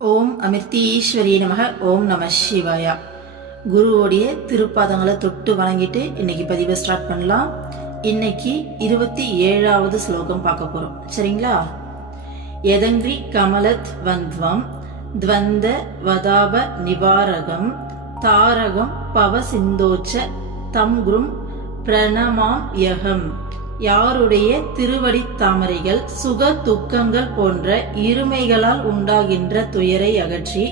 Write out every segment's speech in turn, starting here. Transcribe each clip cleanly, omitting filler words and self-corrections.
ஓம் அமிர்தீஸ்வரி நமக. ஓம் நம சிவாயா. குருவோடைய திருப்பாதங்களை தொட்டு வணங்கிட்டு இன்னைக்கு பதிவை ஸ்டார்ட் பண்ணலாம். இன்னைக்கு 27வது ஸ்லோகம் பார்க்க போறோம். சரிங்களா? யதங்கிரி கமலத் வந்த்வம் துவந்த வதாப நிவாரகம் தாரகம் பவ சிந்தோச்ச தம்குரும் பிரணமாம் யகம். யாருடைய திருவடி தாமரைகள் சுக துக்கங்கள் போன்ற இருமைகளால் உண்டாகின்ற துயரை அகற்றி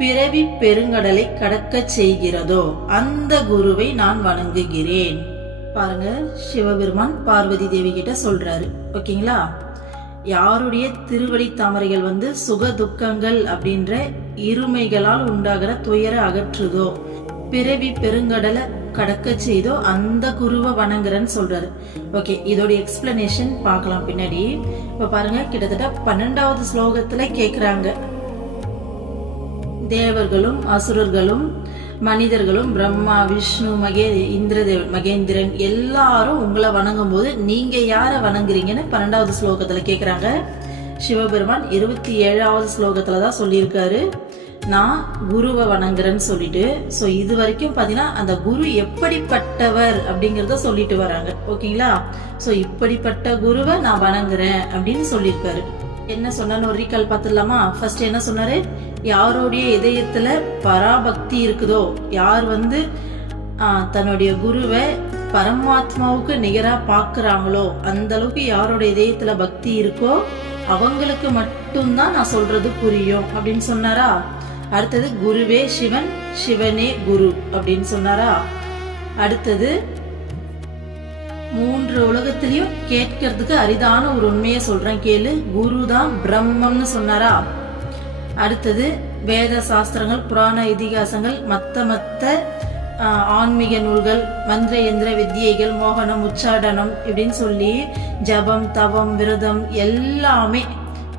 பிறவி பெருங்கடலை கடக்கச் செய்கிறதோ அந்த குருவை நான் வணங்குகிறேன். பாருங்க, சிவபெருமான் பார்வதி தேவி கிட்ட சொல்றாரு. ஓகேங்களா? யாருடைய திருவடி தாமரைகள் சுக துக்கங்கள் அப்படின்ற இருமைகளால் உண்டாகிற துயரை அகற்றுதோ, பிறவி பெருங்கடலை கடக்க செய்தோ அந்த குருவை வணங்குறன்னு சொல்றாரு. ஓகே, இதோட எக்ஸ்பிளனேஷன் பார்க்கலாம் பின்னாடி. இப்ப பாருங்க, கிட்டத்தட்ட 12வது ஸ்லோகத்துல கேக்குறாங்க, தேவர்களும் அசுரர்களும் மனிதர்களும் பிரம்மா விஷ்ணு இந்திரதேவன் மகேந்திரன் எல்லாரும் உங்களை வணங்கும் போது நீங்க யார வணங்குறீங்கன்னு 12வது ஸ்லோகத்துல கேக்குறாங்க. சிவபெருமான் 27வது ஸ்லோகத்துலதான் சொல்லியிருக்காரு, நான் குருவை வணங்குறேன்னு சொல்லிட்டு. சோ இது வரைக்கும் பாத்தீங்கன்னா அந்த குரு எப்படிப்பட்டவர் அப்படிங்கறத சொல்லிட்டு வராங்க. ஓகேங்களா? சோ இப்படிப்பட்ட குருவை நான் வணங்குறேன் அப்படின்னு சொல்லியிருக்காரு. என்ன சொன்னான்னு ஒரு ரீகால் பார்த்துடலாமா? ஃபர்ஸ்ட் என்ன சொன்னாரு? யாருடைய இதயத்துல பராபக்தி இருக்குதோ, யார் தன்னுடைய குருவை பரமாத்மாவுக்கு நிகரா பாக்குறாங்களோ, அந்த அளவுக்கு யாரோட இதயத்துல பக்தி இருக்கோ அவங்களுக்கு மட்டும்தான் நான் சொல்றது புரியும் அப்படின்னு சொன்னாரா. அடுத்தது குருவே சிவன், சிவனே குரு அப்படின்னு சொன்னாரா. அடுத்தது 3 உலகத்திலையும் கேட்கறதுக்கு அரிதான ஒரு உண்மையை சொல்றேன் கேளு, குரு தான் பிரம்மம்னு சொன்னாரா. அடுத்தது வேத சாஸ்திரங்கள், புராண இதிகாசங்கள், மத்த ஆன்மீக நூல்கள், மந்திர எந்திர வித்தியைகள், மோகனம், உச்சாடனம் இப்படின்னு சொல்லி ஜபம், தவம், விரதம் எல்லாமே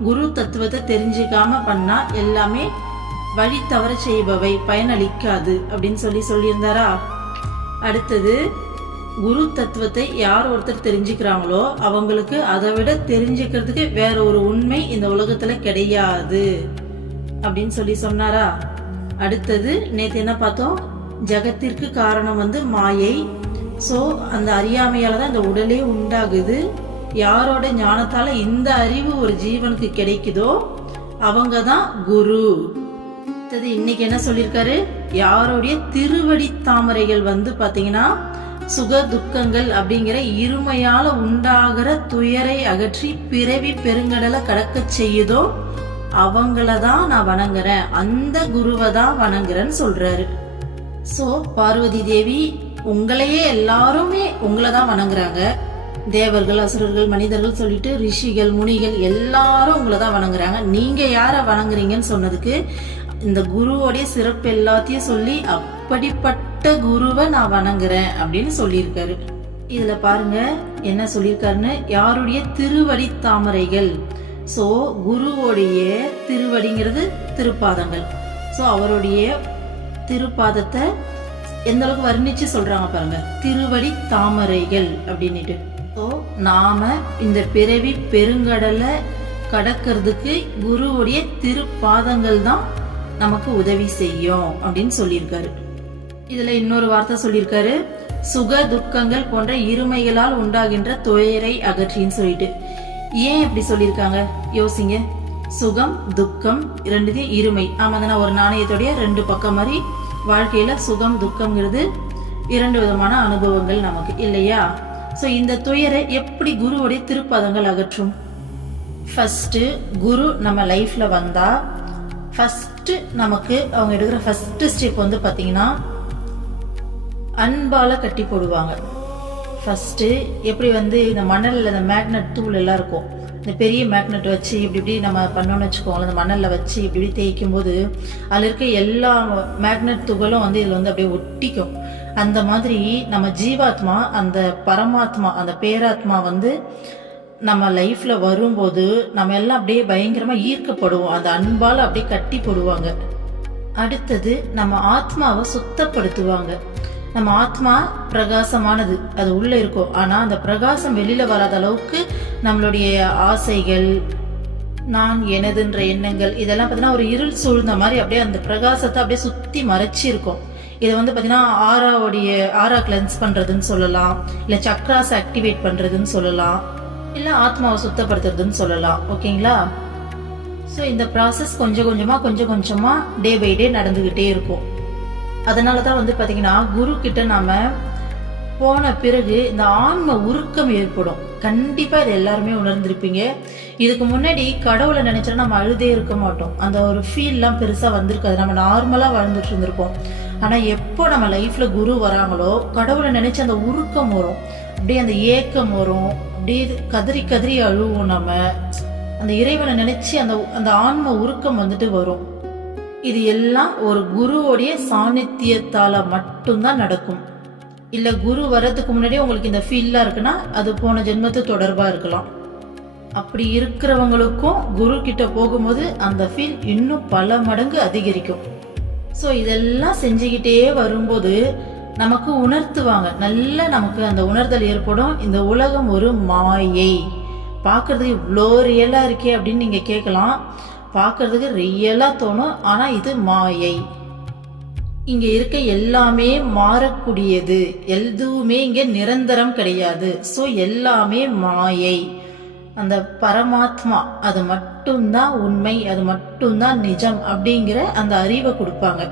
குரு தத்துவத்தை தெரிஞ்சுக்காம பண்ணா எல்லாமே வழி தவற செய்பவை, பயனளிக்காது அப்படின்னு சொல்லியிருந்தாரா. அடுத்தது குரு தத்துவத்தை யார் ஒருத்தர் தெரிஞ்சுக்கிறாங்களோ அவங்களுக்கு அதை விட தெரிஞ்சுக்கிறதுக்கு வேற ஒரு உண்மை இந்த உலகத்துல கிடையாது அப்படின்னு சொன்னாரா. அடுத்தது நேத்து என்ன பார்த்தோம்? ஜகத்திற்கு காரணம் மாயை. சோ அந்த அறியாமையால தான் இந்த உடலே உண்டாகுது. யாரோட ஞானத்தால இந்த அறிவு ஒரு ஜீவனுக்கு கிடைக்குதோ அவங்க தான் குரு. இன்னைக்கு என்ன சொல்லிருக்காரு? யாருடைய திருவடி தாமரைகள் பாத்தீங்கன்னா சுக துக்கங்கள் அப்படிங்கிற இருமையால உண்டாகிற துயரை அகற்றி பிறவி பெருங்கடலை கடக்க செய்யுதோ அவங்களதான் நான் வணங்குறேன், அந்த குருவை தான் வணங்குறேன்னு சொல்றாரு. சோ பார்வதி தேவி, உங்களையே எல்லாருமே உங்களைதான் வணங்குறாங்க. தேவர்கள், அசுரர்கள், மனிதர்கள் சொல்லிட்டு ரிஷிகள், முனிகள் எல்லாரும் உங்களை தான் வணங்குறாங்க. நீங்க யார வணங்குறீங்கன்னு சொன்னதுக்கு இந்த குருவோடைய சிறப்பு எல்லாத்தையும் சொல்லி அப்படிப்பட்ட குருவை நான் வணங்குறேன் அப்படின்னு சொல்லியிருக்காரு. இதுல பாருங்க என்ன சொல்லியிருக்காருன்னு, யாருடைய திருவடி தாமரைகள். சோ குருவோடைய திருவடிங்கிறது திருப்பாதங்கள். சோ அவருடைய திருப்பாதத்தை எந்த அளவுக்கு வர்ணிச்சு சொல்றாங்க பாருங்க, திருவடி தாமரைகள் அப்படின்னுட்டு. ஸோ நாம இந்த பிறவி பெருங்கடலை கடக்கிறதுக்கு குருவுடைய திருப்பாதங்கள் தான் நமக்கு உதவி செய்யும் அப்படின்னு சொல்லியிருக்காரு. இதுல இன்னொரு வார்த்தை சொல்லியிருக்காரு, சுக துக்கங்கள் போன்ற இருமைகளால் உண்டாகின்ற துயரை அகற்றின்னு சொல்லிட்டு. ஏன் இப்படி சொல்லியிருக்காங்க யோசிங்க. சுகம் துக்கம் ரெண்டுத்தையும் இருமை. ஆமா தானே? ஒரு நாணயத்துடைய 2 பக்கம் மாதிரி வாழ்க்கையில சுகம் துக்கம்ங்கிறது 2 விதமான அனுபவங்கள் நமக்கு இல்லையா. சோ இந்த துயரை எப்படி குருவுடைய திருப்பதங்கள் அகற்றும்? ஃபர்ஸ்ட் குரு நம்ம லைஃப்ல வந்தா ஃபர்ஸ்ட் நமக்கு அவங்க எடுக்கிற ஃபர்ஸ்ட் ஸ்டெப் பாத்தீங்கன்னா அன்பால கட்டி போடுவாங்க. ஃபர்ஸ்ட் எப்படி இந்த மணல்ல இந்த மேக்னெட் தூள் எல்லாம் இருக்கும், இந்த பெரிய மேக்னெட் வச்சு இப்படி நம்ம பண்ணோம்னு வச்சுக்கோங்களேன், இந்த மணல்ல வச்சு இப்படி தேய்க்கும் போது அதுல இருக்க எல்லா மேக்னெட் துகளும் இதுல அப்படியே ஒட்டிக்கும். அந்த மாதிரி நம்ம ஜீவாத்மா, அந்த பரமாத்மா, அந்த பேராத்மா நம்ம லைஃப்ல வரும்போது நம்ம எல்லாம் அப்படியே பயங்கரமா ஈர்க்கப்படுவோம். அந்த அன்பால அப்படியே கட்டி போடுவாங்க. அடுத்தது நம்ம ஆத்மாவை சுத்தப்படுத்துவாங்க. நம்ம ஆத்மா பிரகாசமானது, அது உள்ள இருக்கும். ஆனா அந்த பிரகாசம் வெளியில வராத அளவுக்கு நம்மளுடைய ஆசைகள், நான் எனதுன்ற எண்ணங்கள் இதெல்லாம் பார்த்தீங்கன்னா ஒரு இருள் சூழ்ந்த மாதிரி அப்படியே அந்த பிரகாசத்தை அப்படியே சுற்றி மறைச்சி இருக்கும். இதை வந்து பார்த்தீங்கன்னா ஆரா கிளென்ஸ் பண்ணுறதுன்னு சொல்லலாம், இல்லை சக்ராஸ் ஆக்டிவேட் பண்ணுறதுன்னு சொல்லலாம், இல்லை ஆத்மாவை சுத்தப்படுத்துறதுன்னு சொல்லலாம். ஓகேங்களா? ஸோ இந்த ப்ராசஸ் கொஞ்சம் கொஞ்சமாக டே பை டே நடந்துக்கிட்டே இருக்கும். அதனால தான் வந்து பார்த்தீங்கன்னா குரு கிட்ட நாம போன பிறகு இந்த ஆன்ம உருக்கம் ஏற்படும். கண்டிப்பா இதை எல்லாருமே உணர்ந்திருப்பீங்க. இதுக்கு முன்னாடி கடவுளை நினைச்சா நம்ம அழுதே இருக்க மாட்டோம். அந்த ஒரு ஃபீல்லாம் பெருசா வந்திருக்காது. நம்ம நார்மலா வாழ்ந்துட்டு இருந்திருப்போம். ஆனா எப்போ நம்ம லைஃப்ல குரு வராங்களோ கடவுளை நினைச்சு அந்த உருக்கம் வரும், அப்படியே அந்த ஏக்கம் வரும், அப்படியே கதறி கதறி அழுவோம். நம்ம அந்த இறைவனை நினைச்சு அந்த ஆன்ம உருக்கம் வந்துட்டு வரும். இது எல்லாம் ஒரு குருவோடைய சாநித்தியத்தால மட்டும்தான் நடக்கும். இல்ல குரு வர்றதுக்கு முன்னாடியே உங்களுக்கு இந்த ஃபீல்லாம் இருக்குன்னா அது போன ஜென்மத்து தொடர்பா இருக்கலாம். அப்படி இருக்கிறவங்களுக்கும் குரு கிட்ட போகும்போது அந்த ஃபீல் இன்னும் பல மடங்கு அதிகரிக்கும். ஸோ இதெல்லாம் செஞ்சுக்கிட்டே வரும்போது நமக்கு உணர்த்துவாங்க, நல்ல நமக்கு அந்த உணர்தல் ஏற்படும். இந்த உலகம் ஒரு மாயை, பார்க்கறதுக்கு இவ்வளோ ரியலா இருக்கே அப்படின்னு நீங்க கேட்கலாம். பார்க்கறதுக்கு ரியலா தோணும், ஆனா இது மாயை. இங்க இருக்க எல்லாமே மாறக்கூடியது, எதுவுமே இங்க நிரந்தரம் கிடையாது. ஸோ எல்லாமே மாயை. அந்த பரமாத்மா அது மட்டும்தான் உண்மை, அது மட்டும்தான் நிஜம் அப்படிங்கிற அந்த அறிவை கொடுப்பாங்க.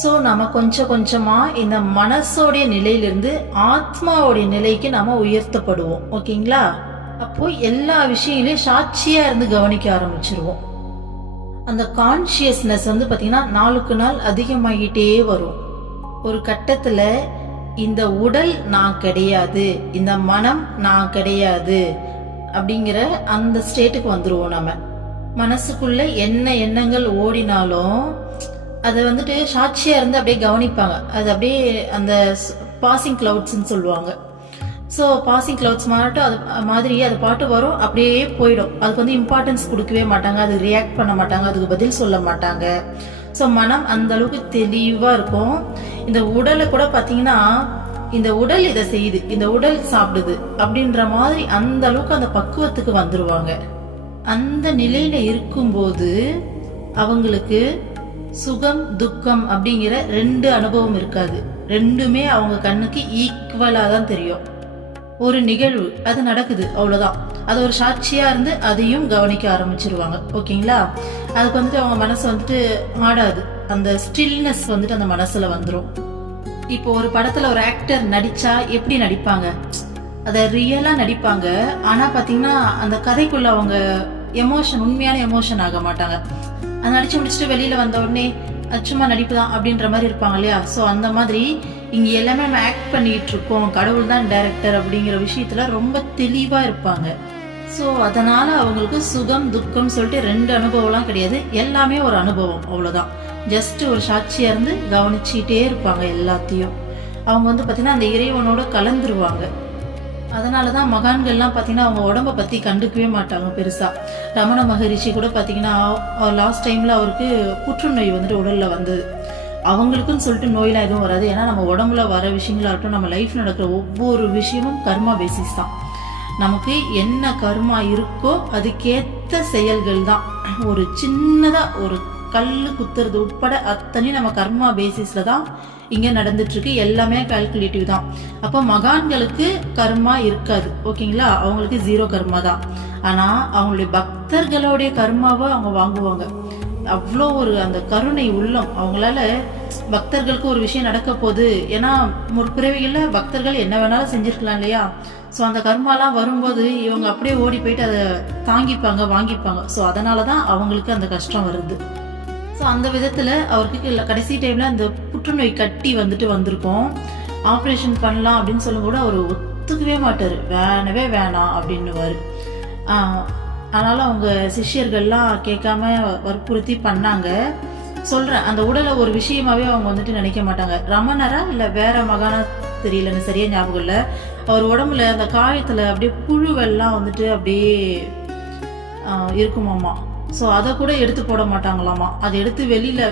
ஸோ நம்ம கொஞ்சம் கொஞ்சமா இந்த மனசோடைய நிலையிலிருந்து ஆத்மாவோடைய நிலைக்கு நாம உயர்த்தப்படுவோம். ஓகேங்களா? அப்போ எல்லா விஷயங்களையும் சாட்சியா இருந்து கவனிக்க ஆரம்பிச்சிருவோம். அந்த கான்சியஸ்னஸ் வந்து பாத்தீங்கன்னா நாளுக்கு நாள் அதிகமாகிட்டே வரும். ஒரு கட்டத்துல இந்த உடல் நான் கிடையாது, இந்த மனம் நான் கிடையாது அப்படிங்கிற அந்த ஸ்டேட்டுக்கு வந்துருவோம். நம்ம மனசுக்குள்ள என்ன எண்ணங்கள் ஓடினாலும் அதை வந்துட்டு சாட்சியா இருந்து அப்படியே கவனிப்பாங்க. அது அப்படியே அந்த பாசிங் கிளவுட்ஸ்ன்னு சொல்லுவாங்க. ஸோ பாசிங் கிளவுட்ஸ் மாட்டும் அது மாதிரி அது பாட்டு வரும், அப்படியே போயிடும். அதுக்கு வந்து இம்பார்ட்டன்ஸ் கொடுக்கவே மாட்டாங்க, அது ரியாக்ட் பண்ண மாட்டாங்க, அதுக்கு பதில் சொல்ல மாட்டாங்க. ஸோ மனம் அந்த அளவுக்கு தெளிவா இருக்கும். இந்த உடலை கூட பார்த்தீங்கன்னா இந்த உடல் இதை செய்யுது, இந்த உடல் சாப்பிடுது அப்படின்ற மாதிரி அந்த அளவுக்கு அந்த பக்குவத்துக்கு வந்துருவாங்க. அந்த நிலையில இருக்கும்போது அவங்களுக்கு சுகம் துக்கம் அப்படிங்கிற ரெண்டு அனுபவம் இருக்காது. ரெண்டுமே அவங்க கண்ணுக்கு ஈக்குவலா தான் தெரியும். ஒரு நிகழ்வு அது நடக்குது, அவ்வளவுதான். அது ஒரு சாட்சியா இருந்து அதையும் கவனிக்க ஆரம்பிச்சிருவாங்க. ஓகேங்களா? அதுக்கு வந்துட்டு அவங்க மனசு வந்துட்டு ஆடாது, அந்த ஸ்டில்னஸ் வந்துட்டு அந்த மனசுல வந்துடும். இப்போ ஒரு படத்துல ஒரு ஆக்டர் நடிச்சா எப்படி நடிப்பாங்க, அத ரியலா நடிப்பாங்க. ஆனா பாத்தீங்கன்னா அந்த கதைக்குள்ள அவங்க எமோஷன், உண்மையான எமோஷன் ஆக மாட்டாங்க. அது நடிச்சு முடிச்சுட்டு வெளியில வந்த உடனே சும்மா நடிப்பு தான் அப்படின்ற மாதிரி இருப்பாங்க இல்லையா? ஸோ அந்த மாதிரி இங்க எல்லாமே நம்ம ஆக்ட் பண்ணிட்டு இருக்கோம், கடவுள் தான் டைரக்டர் அப்படிங்கிற விஷயத்துல ரொம்ப தெளிவா இருப்பாங்க. ஸோ அதனால அவங்களுக்கு சுகம் துக்கம் சொல்லிட்டு ரெண்டு அனுபவம்லாம் கிடையாது, எல்லாமே ஒரு அனுபவம், அவ்வளவுதான். ஜஸ்ட் ஒரு சாட்சியா இருந்து கவனிச்சுட்டே இருப்பாங்க எல்லாத்தையும். அவங்க வந்து பாத்தீங்கன்னா அந்த இறைவனோட கலந்துருவாங்க. அதனாலதான் மகான்கள்லாம் பாத்தீங்கன்னா அவங்க உடம்ப பத்தி கண்டுக்கவே மாட்டாங்க பெருசா. ரமண மகரிஷி கூட பாத்தீங்கன்னா லாஸ்ட் டைம்ல அவருக்கு புற்றுநோய் வந்துட்டு உடல்ல வந்தது. அவங்களுக்குன்னு சொல்லிட்டு நோயெல்லாம் எதுவும் வராது. ஏன்னா நம்ம உடம்புல வர விஷயங்களாகட்டும், நம்ம லைஃப் நடக்கிற ஒவ்வொரு விஷயமும் கர்மா பேசிஸ் தான். நமக்கு என்ன கர்மா இருக்கோ அதுக்கேற்ற செயல்கள் தான். ஒரு சின்னதா ஒரு கல்லு குத்துறது உட்பட அத்தனை நம்ம கர்மா பேசிஸ்ல தான் இங்க நடந்துட்டு இருக்கு. எல்லாமே கால்குலேட்டிவ் தான். அப்ப மகான்களுக்கு கர்மா இருக்காது. ஓகேங்களா? அவங்களுக்கு ஜீரோ கர்மா தான். ஆனா அவங்களுடைய பக்தர்களுடைய கர்மாவை அவங்க வாங்குவாங்க. அவ்வளோ ஒரு அந்த கருணை உள்ளம் அவங்களால. பக்தர்களுக்கு ஒரு விஷயம் நடக்க போகுது, ஏன்னா முற்பிறவிகள்ல பக்தர்கள் என்ன வேணாலும் செஞ்சிருக்கலாம் இல்லையா? ஸோ அந்த கர்மாலாம் வரும்போது இவங்க அப்படியே ஓடி போயிட்டு அதை தாங்கிப்பாங்க, வாங்கிப்பாங்க. ஸோ அதனாலதான் அவங்களுக்கு அந்த கஷ்டம் வருது. ஸோ அந்த விதத்துல அவருக்கு கடைசி டைம்ல அந்த புற்றுநோய் கட்டி வந்துட்டு வந்திருக்கோம். ஆப்ரேஷன் பண்ணலாம் அப்படின்னு சொல்லும் கூட அவர் ஒத்துக்கவே மாட்டாரு, வேணவே வேணாம் அப்படின்னுவாரு. அதனால அவங்க சிஷ்யர்கள்லாம் கேட்காம வற்புறுத்தி பண்ணாங்க. சொல்றேன், அந்த உடலை ஒரு விஷயமாவே அவங்க வந்துட்டு நினைக்க மாட்டாங்க. ரமணரா இல்ல வேற மகானா தெரியல, எனக்கு சரியா ஞாபகம் இல்ல. அவர் உடம்புல அந்த காயத்துல அப்படியே புழுவெல்லாம் வந்துட்டு அப்படியே இருக்குமாமா. ஸோ அதை கூட எடுத்து போட மாட்டாங்களாமா. அதை எடுத்து வெளியில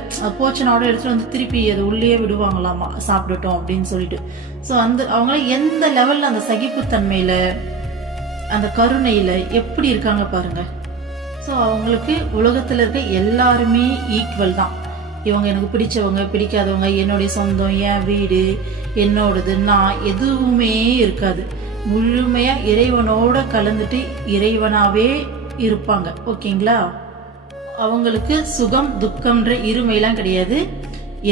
போச்சனோட எடுத்துட்டு வந்து திருப்பி அதை உள்ளே விடுவாங்களாமா, சாப்பிட்டுட்டோம் அப்படின்னு சொல்லிட்டு. ஸோ அந்த அவங்கள எந்த லெவல்ல அந்த சகிப்புத்தன்மையில அந்த கருணையில எப்படி இருக்காங்க பாருங்க. ஸோ அவங்களுக்கு உலகத்தில் இருக்க எல்லாருமே ஈக்குவல் தான். இவங்க எனக்கு பிடிச்சவங்க பிடிக்காதவங்க, என்னுடைய சொந்தம், என் வீடு, என்னோடது, நான் எதுவுமே இருக்காது. முழுமையாக இறைவனோட கலந்துட்டு இறைவனாகவே இருப்பாங்க. ஓகேங்களா? அவங்களுக்கு சுகம் துக்கம்ன்ற இருமையெல்லாம் கிடையாது.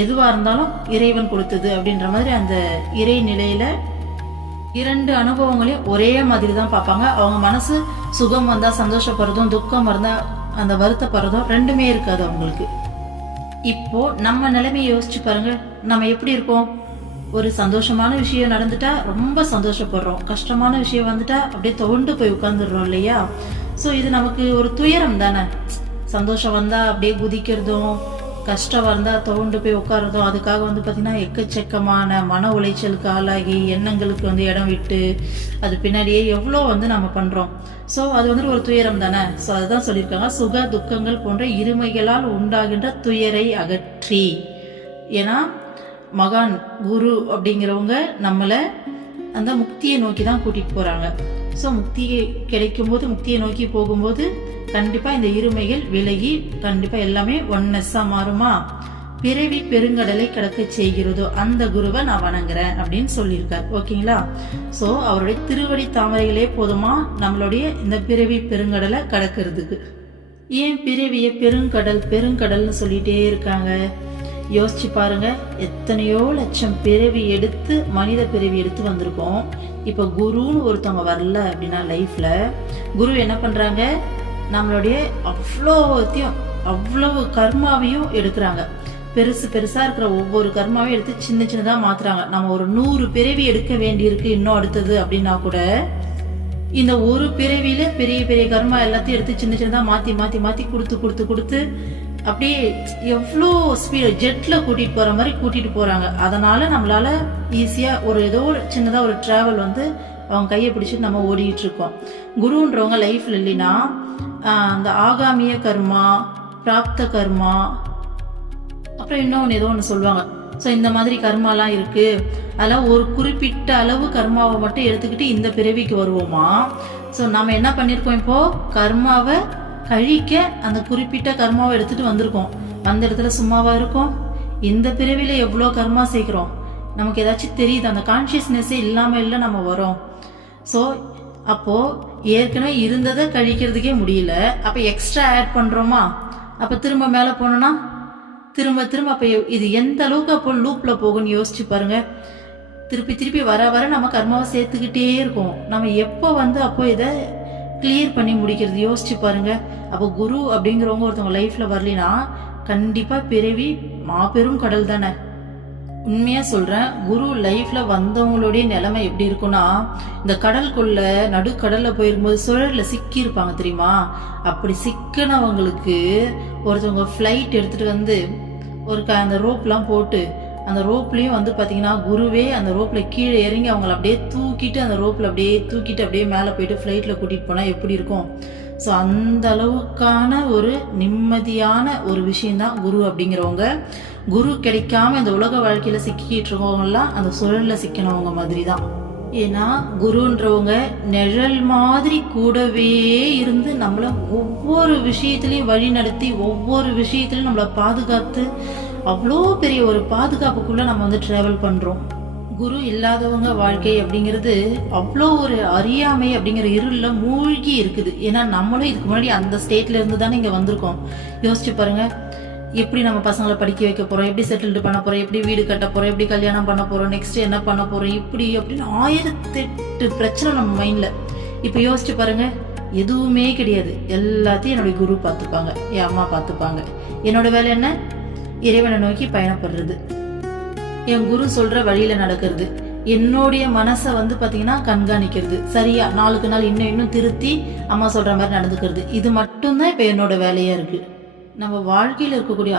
எதுவாக இருந்தாலும் இறைவன் கொடுத்தது அப்படின்ற மாதிரி அந்த இறை நிலையில 2 அனுபவங்களையும் ஒரே மாதிரி தான் பார்ப்பாங்க. அவங்க மனசு சுகம் வந்தா சந்தோஷப்படுறதும், துக்கம் இருந்தா அந்த வருத்தப்படுறதும் ரெண்டுமே இருக்காது அவங்களுக்கு. இப்போ நம்ம நிலைமையை யோசிச்சு பாருங்க. நம்ம எப்படி இருக்கோம்? ஒரு சந்தோஷமான விஷயம் நடந்துட்டா ரொம்ப சந்தோஷப்படுறோம், கஷ்டமான விஷயம் வந்துட்டா அப்படியே துவண்டு போய் உட்காந்துடுறோம் இல்லையா? ஸோ இது நமக்கு ஒரு துயரம் தானே. சந்தோஷம் வந்தா அப்படியே குதிக்கிறதும், கஷ்டம் வந்தா துவண்டு போய் உட்கார்றதும், அதுக்காக பார்த்தீங்கன்னா எக்கச்சக்கமான மன உளைச்சலுக்கு ஆளாகி எண்ணங்களுக்கு இடம் விட்டு அது பின்னாடியே எவ்வளோ நம்ம பண்ணுறோம். ஸோ அது ஒரு துயரம் தானே. ஸோ அதுதான் சொல்லியிருக்காங்க, சுக துக்கங்கள் போன்ற இருமைகளால் உண்டாகின்ற துயரை அகற்றி. ஏன்னா மகான் குரு அப்படிங்கிறவங்க நம்மளை அந்த முக்தியை நோக்கி தான் கூட்டிகிட்டு போகிறாங்க. ஸோ முக்தியை கிடைக்கும் போது, முக்தியை நோக்கி போகும்போது கண்டிப்பாக இந்த இருமைகள் விலகி கண்டிப்பாக எல்லாமே ஒன்னஸ்ஸாக மாறுமா. பிறவி பெருங்கடலை கடக்க செய்கிறதோ அந்த குருவை நான் வணங்குறேன் அப்படின்னு சொல்லியிருக்கார். ஓகேங்களா? ஸோ அவருடைய திருவடி தாமரைகளே போதுமா நம்மளுடைய இந்த பிறவி பெருங்கடலை கடக்கிறதுக்கு. ஏன் பிறவிய பெருங்கடல் பெருங்கடல்னு சொல்லிட்டே இருக்காங்க? யோசிச்சு பாருங்க. எத்தனையோ லட்சம் பிறவி எடுத்து, மனித பிறவி எடுத்து வந்திருக்கோம். இப்போ குருன்னு ஒருத்தவங்க வரல அப்படின்னா லைஃப்ல, குரு என்ன பண்றாங்க? நம்மளுடைய அவ்வளவு கர்மாவையும் எடுக்கிறாங்க. பெருசு பெருசா இருக்கிற ஒவ்வொரு கர்மாவையும் எடுத்து சின்ன சின்னதா மாத்துறாங்க. நம்ம ஒரு 100 பிறவி எடுக்க வேண்டியிருக்கு இன்னும் அடுத்தது அப்படின்னா கூட, இந்த ஒரு பிறவியில பெரிய பெரிய கர்மா எல்லாத்தையும் எடுத்து சின்ன சின்னதா மாத்தி மாத்தி மாத்தி கொடுத்து கொடுத்து கொடுத்து அப்படியே எவ்வளோ ஸ்பீடு ஜெட்ல கூட்டிட்டு போற மாதிரி கூட்டிட்டு போறாங்க. அதனால நம்மளால ஈஸியா ஏதோ சின்னதா ஒரு டிராவல் அவங்க கையை பிடிச்சிட்டு நம்ம ஓடிட்டு இருக்கோம். குருன்றவங்க லைஃப்ல இல்லைன்னா அந்த ஆகாமிய கர்மா, பிராப்த கர்மா, அப்புறம் இன்னொன்று ஏதோ ஒன்று சொல்லுவாங்க. ஸோ இந்த மாதிரி கர்மாலாம் இருக்கு. அதெல்லாம் ஒரு குறிப்பிட்ட அளவு கர்மாவை மட்டும் எடுத்துக்கிட்டு இந்த பிறவிக்கு வருவோமா? ஸோ நம்ம என்ன பண்ணியிருக்கோம்? இப்போ கர்மாவை கழிக்க அந்த குறிப்பிட்ட கர்மாவை எடுத்துட்டு வந்திருக்கோம். அந்த இடத்துல சும்மாவா இருக்கும்? இந்த பிறவில எவ்வளோ கர்மா சேர்க்கிறோம் நமக்கு ஏதாச்சும் தெரியுது? அந்த கான்சியஸ்னஸே இல்லாம இல்லை நம்ம வரோம். ஸோ அப்போ ஏற்கனவே இருந்ததை கழிக்கிறதுக்கே முடியல, அப்ப எக்ஸ்ட்ரா ஆட் பண்றோமா? அப்ப திரும்ப மேல போனோம்னா திரும்ப திரும்ப அப்ப இது எந்த அளவுக்கு அப்போ லூப்ல போகும்னு யோசிச்சு பாருங்க. திருப்பி திருப்பி வர வர நம்ம கர்மாவை சேர்த்துக்கிட்டே இருக்கோம். நம்ம எப்போ அப்போ இதை கிளியர் பண்ணி முடிக்கிறது? யோசிச்சு பாருங்க. அப்போ குரு அப்படிங்கிறவங்க ஒருத்தவங்க லைஃப்ல வரலினா கண்டிப்பா பிறவி மாபெரும் கடல் தானே. உண்மையா சொல்றேன், குரு லைஃப்ல வந்தவங்களுடைய நிலைமை எப்படி இருக்குன்னா, இந்த கடலுக்குள்ள நடுக்கடல்ல போயிருக்கும்போது சுழல்ல சிக்கி இருப்பாங்க தெரியுமா? அப்படி சிக்கினவங்களுக்கு ஒருத்தவங்க ஃபிளைட் எடுத்துட்டு அந்த ரோப்லாம் போட்டு, அந்த ரோப்லயும் பாத்தீங்கன்னா குருவே அந்த ரோப்ல கீழே இறங்கி அவங்களை அப்படியே தூக்கிட்டு அந்த ரோப்ல அப்படியே தூக்கிட்டு அப்படியே மேலே போயிட்டு ஃபிளைட்ல கூட்டிட்டு போனா எப்படி இருக்கும்? ஸோ அந்த அளவுக்கான ஒரு நிம்மதியான ஒரு விஷயம்தான் குரு அப்படிங்கிறவங்க. குரு கிடைக்காம இந்த உலக வாழ்க்கையில சிக்கிட்டு இருக்கவங்கலாம் அந்த சுழல்ல சிக்கினவங்க மாதிரி தான். ஏன்னா குருன்றவங்க நிழல் மாதிரி கூடவே இருந்து நம்மள ஒவ்வொரு விஷயத்திலையும் வழி நடத்தி, ஒவ்வொரு விஷயத்திலையும் நம்மளை பாதுகாத்து, அவ்வளோ பெரிய ஒரு பாதுகாப்புக்குள்ள நம்ம டிராவல் பண்றோம். குரு இல்லாதவங்க வாழ்க்கை அப்படிங்கிறது அவ்வளோ ஒரு அறியாமை அப்படிங்கிற இருள்ல மூழ்கி இருக்குது. ஏன்னா நம்மளும் இதுக்கு முன்னாடி அந்த ஸ்டேட்ல இருந்து தானே இங்க வந்திருக்கோம். யோசிச்சு பாருங்க, எப்படி நம்ம பசங்களை படிக்க வைக்க போறோம், எப்படி செட்டில்டு பண்ண போறோம், எப்படி வீடு கட்ட போறோம், எப்படி கல்யாணம் பண்ண போறோம், நெக்ஸ்ட் என்ன பண்ண போறோம், இப்படி அப்படின்னு 1008 பிரச்சனை நம்ம மைண்ட்ல. இப்ப யோசிச்சு பாருங்க, எதுவுமே கிடையாது. எல்லாத்தையும் என்னுடைய குரு பார்த்துப்பாங்க, என் அம்மா பார்த்துப்பாங்க. என்னோட வேலை என்ன? இறைவனை நோக்கி பயணப்படுறது, என் குரு சொல்ற வழியில நடக்கிறது, என்னுடைய மனசை பாத்தீங்கன்னா கண்காணிக்கிறது, சரியா நாளுக்கு நாள் இன்னும் திருத்தி அம்மா சொல்ற மாதிரி நடந்துக்கிறது. இது மட்டும்தான் இப்ப என்னோட வேலையா இருக்கு. நம்ம வாழ்க்கையில இருக்கக்கூடிய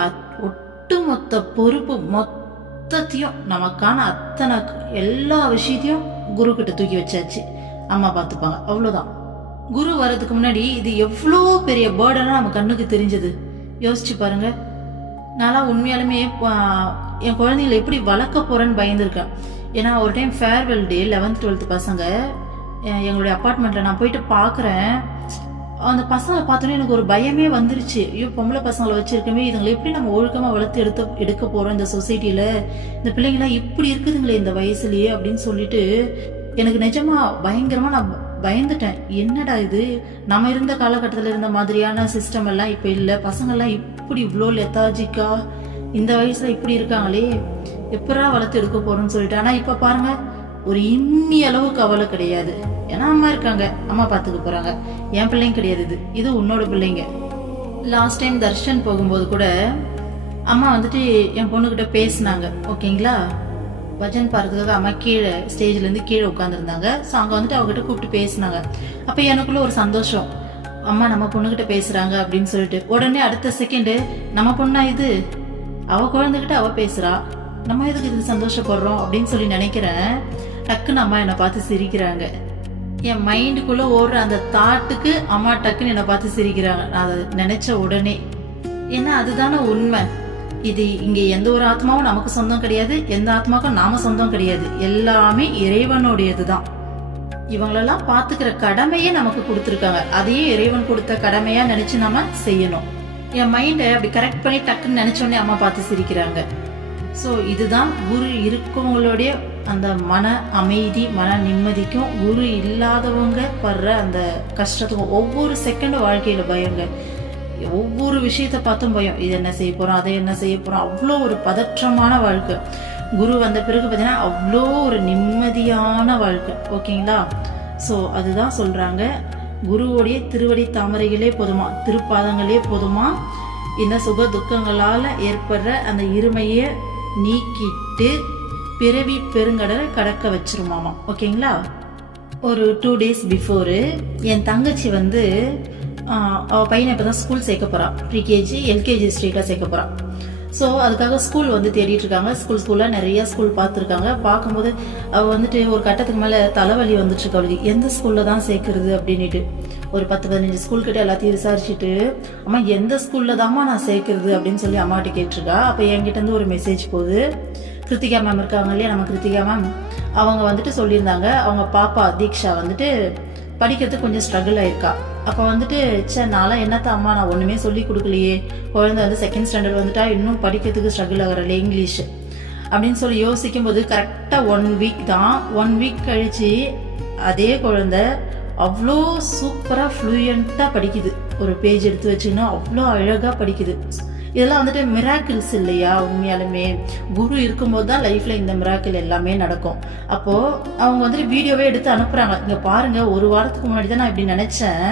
ஒட்டுமொத்த பொறுப்பு மொத்தத்தையும், நமக்கான அத்தனை எல்லா விஷயத்தையும் குரு கிட்ட தூக்கி வச்சாச்சு. அம்மா பார்த்துப்பாங்க, அவ்வளவுதான். குரு வர்றதுக்கு முன்னாடி இது எவ்வளோ பெரிய பேர்டனா நம்ம கண்ணுக்கு தெரிஞ்சது. யோசிச்சு பாருங்க. நான் உண்மையாலுமே என் குழந்தைங்களை எப்படி வளர்க்க போறேன்னு பயந்துருக்கேன். ஏன்னா ஒரு time farewell day 11th 12th பசங்க எங்களுடைய அப்பார்ட்மெண்ட்ல நான் போயிட்டு பாக்குறேன். அந்த பசங்களை பார்த்தோன்னே எனக்கு ஒரு பயமே வந்துருச்சு. ஐயோ, பொம்பளை பசங்களை வச்சிருக்கமே, இதுங்களை எப்படி நம்ம ஒழுக்கமா வளர்த்து எடுக்க போறோம் இந்த சொசைட்டில, இந்த பிள்ளைங்களாம் இப்படி இருக்குதுங்களே இந்த வயசுலயே அப்படின்னு சொல்லிட்டு எனக்கு நிஜமா பயங்கரமா நான் பயந்துட்டேன். என்னடா இது, நம்ம இருந்த காலகட்டத்தில் இருந்த மாதிரியான சிஸ்டம் எல்லாம் இப்ப இல்ல, பசங்கள்லாம் இப்படி இவ்வளோ லெத்தாஜிக்கா இந்த வயசுல இப்படி இருக்காங்களே, எப்படா வளர்த்து எடுக்க போறோம்னு சொல்லிட்டு. ஆனா இப்ப பாருங்க, ஒரு இம்மி அளவு கவலை கிடையாது. ஏன்னா அம்மா இருக்காங்க, அம்மா பாத்துக்க போறாங்க. என் பிள்ளைங்க கிடையாது, இது உன்னோட பிள்ளைங்க. லாஸ்ட் டைம் தர்ஷன் போகும்போது கூட அம்மா வந்துட்டு என் பொண்ணுகிட்ட பேசினாங்க. ஓகேங்களா, பஜன் பாடுறதுக்காக அம்மா கீழே ஸ்டேஜ்ல இருந்து கீழே உட்காந்துருந்தாங்க. ஸோ அங்க வந்துட்டு அவகிட்ட கூப்பிட்டு பேசினாங்க. அப்ப எனக்குள்ள ஒரு சந்தோஷம், அம்மா நம்ம பொண்ணுகிட்ட பேசுறாங்க அப்படின்னு சொல்லிட்டு. உடனே அடுத்த செகண்ட், நம்ம பொண்ணா இது, அவ குழந்தைகிட்ட அவ பேசுறா, நம்ம எதுக்கு இதுக்கு சந்தோஷப்படுறோம் அப்படின்னு சொல்லி நினைக்கிறேன். டக்குன்னு அம்மா என்னை பார்த்து சிரிக்கிறாங்க. என் மைண்டுக்குள்ள ஓடுற அந்த தாட்டுக்கு அம்மா டக்குன்னு என்னை பார்த்து சிரிக்கிறாங்க. நான் அதை நினைச்ச உடனே, ஏன்னா அதுதானே உண்மை. இது இங்க எந்த ஒரு ஆத்மாவும் நமக்கு சொந்தம் கிடையாது, எந்த ஆத்மாவுக்கும் நாம சொந்தம் கிடையாது, எல்லாமே இறைவனுடையதுதான். இவங்களெல்லாம் பாத்துக்கிற கடமையே நமக்கு கொடுத்துருக்காங்க, அதையே இறைவன் கொடுத்த கடமையா நினைச்சு நம்ம செய்யணும். என் மைண்டை அப்படி கரெக்ட் பண்ணி டக்குன்னு நினைச்சோடனே அம்மா பார்த்து சிரிக்கிறாங்க. ஸோ இதுதான் குரு இருக்கவங்களுடைய அந்த மன அமைதி, மன நிம்மதிக்கும் குரு இல்லாதவங்க படுற அந்த கஷ்டத்துக்கும். ஒவ்வொரு செகண்டும் வாழ்க்கையில பயங்க, ஒவ்வொரு விஷயத்த பார்த்தும் பயம். இது என்ன செய்ய போறோம், அதை என்ன செய்ய போறோம், அவ்வளோ ஒரு பதற்றமான வாழ்க்கை. குரு வந்த பிறகு பார்த்தீங்கன்னா அவ்வளோ ஒரு நிம்மதியான வாழ்க்கை. ஓகேங்களா, ஸோ அதுதான் சொல்றாங்க, குருவோடைய திருவடி தாமரைகளே போதுமா, திருப்பாதங்களே போதுமா, இந்த சுக துக்கங்களால ஏற்படுற அந்த இருமைய நீக்கிட்டு பிறவி பெருங்கடலை கடக்க வச்சிருமாமா. ஓகேங்களா, ஒரு 2 days பிஃபோரு என் தங்கச்சி வந்து அவ பையனை இப்பதான் ஸ்கூல் சேர்க்க போறான். ப்ரீகேஜி எல்கேஜி ஸ்ட்ரீட்டா சேர்க்க போறான். ஸோ அதுக்காக ஸ்கூல் வந்து தேடிட்டு இருக்காங்க. ஸ்கூல்ல நிறைய ஸ்கூல் பார்த்துருக்காங்க. பார்க்கும்போது அவள் வந்துட்டு ஒரு கட்டத்துக்கு மேலே தலைவலி வந்துட்டு இருக்கு அவளுக்கு, எந்த ஸ்கூலில் தான் சேர்க்கறது அப்படின்ட்டு. ஒரு 10-15 ஸ்கூல் கிட்ட எல்லாத்தையும் விசாரிச்சுட்டு, அம்மா எந்த ஸ்கூலில் தான்மா நான் சேர்க்கறது அப்படின்னு சொல்லி அம்மாட்ட கேட்டிருக்கா. அப்போ என்கிட்ட இருந்து ஒரு மெசேஜ் போகுது. கிருத்திகா மேம் இருக்காங்க இல்லையா, நம்ம கிருத்திகா மேம், அவங்க வந்துட்டு சொல்லியிருந்தாங்க அவங்க பாப்பா தீக்ஷா வந்துட்டு படிக்கிறதுக்கு கொஞ்சம் ஸ்ட்ரகிள் ஆயிருக்கா. அப்போ வந்துட்டு நான்லாம் என்னத்த அம்மா, நான் ஒன்றுமே சொல்லி கொடுக்கலையே, குழந்தை வந்து 2nd ஸ்டாண்டர்ட் வந்துட்டா இன்னும் படிக்கிறதுக்கு ஸ்ட்ரகிள் ஆகிறல இங்கிலீஷ் அப்படின்னு சொல்லி யோசிக்கும் போது கரெக்டாக 1 வீக் தான். 1 வீக் கழிச்சு அதே குழந்தை அவ்வளோ சூப்பராக ஃப்ளூயண்ட்டாக படிக்குது. ஒரு பேஜ் எடுத்து வச்சுன்னா அவ்வளோ அழகாக படிக்குது. இதெல்லாம் வந்துட்டு மிராக்கிள்ஸ் இல்லையா? உண்மையாலுமே குரு இருக்கும்போது தான் லைஃப்ல இந்த மிராக்கிள் எல்லாமே நடக்கும். அப்போ அவங்க வந்துட்டு வீடியோவே எடுத்து அனுப்புறாங்க, இங்க பாருங்க, 1 வாரத்துக்கு முன்னாடி தான் நான் இப்படி நினைச்சேன்.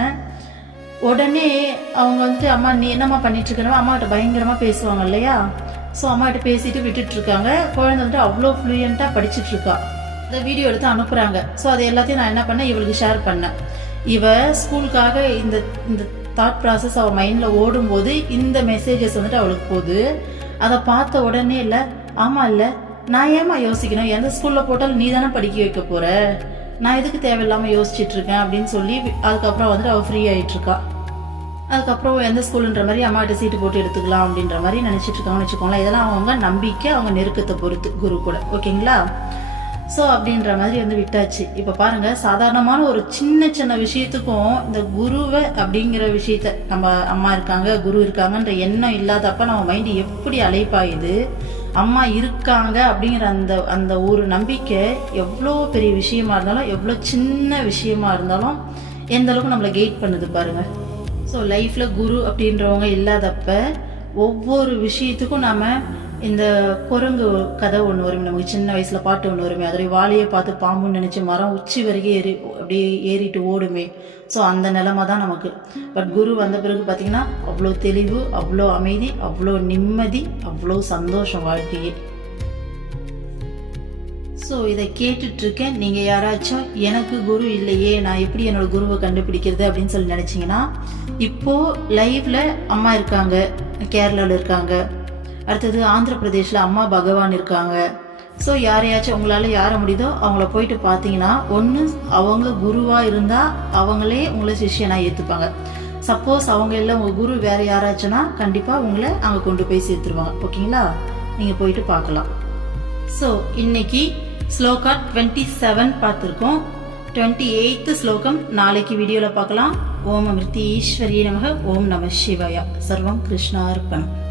உடனே அவங்க வந்துட்டு, அம்மா நீ என்னம்மா பண்ணிட்டு இருக்கணும், அம்மாட்ட பயங்கரமா பேசுவாங்க இல்லையா. ஸோ அம்மாட்ட பேசிட்டு விட்டுட்டு இருக்காங்க. குழந்தை வந்துட்டு அவ்வளோ ஃப்ளூயண்டா படிச்சுட்டு இருக்கா. அந்த வீடியோ எடுத்து அனுப்புறாங்க. ஸோ அது எல்லாத்தையும் நான் என்ன பண்ணேன், இவளுக்கு ஷேர் பண்ணேன். இவ ஸ்கூலுக்காக இந்த தாட் ப்ராசஸ் அவள் மைண்டில் ஓடும்போது இந்த மெசேஜஸ் வந்துட்டு அவளுக்கு போகுது. அதை பார்த்த உடனே இல்லை, ஆமாம் இல்லை, நான் ஏமா யோசிக்கணும், எந்த ஸ்கூலில் போட்டாலும் நீ தானே படிக்க வைக்க போகிற, நான் எதுக்கு தேவையில்லாமல் யோசிச்சுட்டு இருக்கேன் அப்படின்னு சொல்லி அதுக்கப்புறம் வந்துட்டு அவள் ஃப்ரீ ஆகிட்டு இருக்கா. அதுக்கப்புறம் எந்த ஸ்கூலுன்ற மாதிரி அம்மாட்ட சீட்டு போட்டு எடுத்துக்கலாம் அப்படின்ற மாதிரி நினச்சிட்டு இருக்காங்கன்னு வச்சுக்கோங்களேன். இதெல்லாம் அவங்க நம்பிக்கை, அவங்க நெருக்கத்தை பொறுத்து குரு கூட. ஓகேங்களா, ஸோ அப்படின்ற மாதிரி வந்து விட்டாச்சு. இப்போ பாருங்க, சாதாரணமான ஒரு சின்ன சின்ன விஷயத்துக்கும் இந்த குருவை அப்படிங்கிற விஷயத்த, நம்ம அம்மா இருக்காங்க குரு இருக்காங்கன்ற எண்ணம் இல்லாதப்ப நம்ம மைண்டு எப்படி அலைப்பாயுது. அம்மா இருக்காங்க அப்படிங்கிற அந்த அந்த ஒரு நம்பிக்கை எவ்வளோ பெரிய விஷயமா இருந்தாலும், எவ்வளோ சின்ன விஷயமா இருந்தாலும் எந்த அளவுக்கு நம்மளை கைட் பண்ணுது பாருங்க. ஸோ லைஃப்ல குரு அப்படின்றவங்க இல்லாதப்ப ஒவ்வொரு விஷயத்துக்கும் நாம, இந்த குரங்கு கதை ஒன்று வரும் நமக்கு, சின்ன வயசுல பாட்டு ஒன்று வருமே, அதோடைய வாழையை பார்த்து பாம்புன்னு நினைச்சு மரம் உச்சி வரைக்கும் அப்படியே ஏறிட்டு ஓடுமே. ஸோ அந்த நிலைமை தான் நமக்கு. பட் குரு வந்த பிறகு பார்த்தீங்கன்னா அவ்வளோ தெளிவு, அவ்வளோ அமைதி, அவ்வளோ நிம்மதி, அவ்வளோ சந்தோஷம் வாழ்க்கையே. ஸோ இதை கேட்டுட்டு இருக்கேன். நீங்க யாராச்சும் எனக்கு குரு இல்லையே, நான் எப்படி என்னோட குருவை கண்டுபிடிக்கிறது அப்படின்னு சொல்லி நினைச்சீங்கன்னா, இப்போ லைவ்ல அம்மா இருக்காங்க, கேரளாவில் இருக்காங்க, அடுத்தது ஆந்திர பிரதேஷ்ல அம்மா பகவான் இருக்காங்க. ஸோ யாரையாச்சும் உங்களால யார முடியுதோ அவங்கள போயிட்டு பார்த்தீங்கன்னா, ஒன்று அவங்க குருவா இருந்தா அவங்களே உங்களை சிஷ்யனா ஏற்றுப்பாங்க. சப்போஸ் அவங்க இல்லை, உங்க குரு வேற யாராச்சுன்னா கண்டிப்பா உங்களை அங்கே கொண்டு போய் சேர்த்துருவாங்க. ஓகேங்களா, நீங்க போயிட்டு பார்க்கலாம். ஸோ இன்னைக்கு ஸ்லோகா 27 பார்த்துருக்கோம். 28th ஸ்லோகம் நாளைக்கு வீடியோல பார்க்கலாம். ஓம் அமிர்தீஸ்வரியே நமக. ஓம் நம சிவாய. சர்வம் கிருஷ்ணார்ப்பணம்.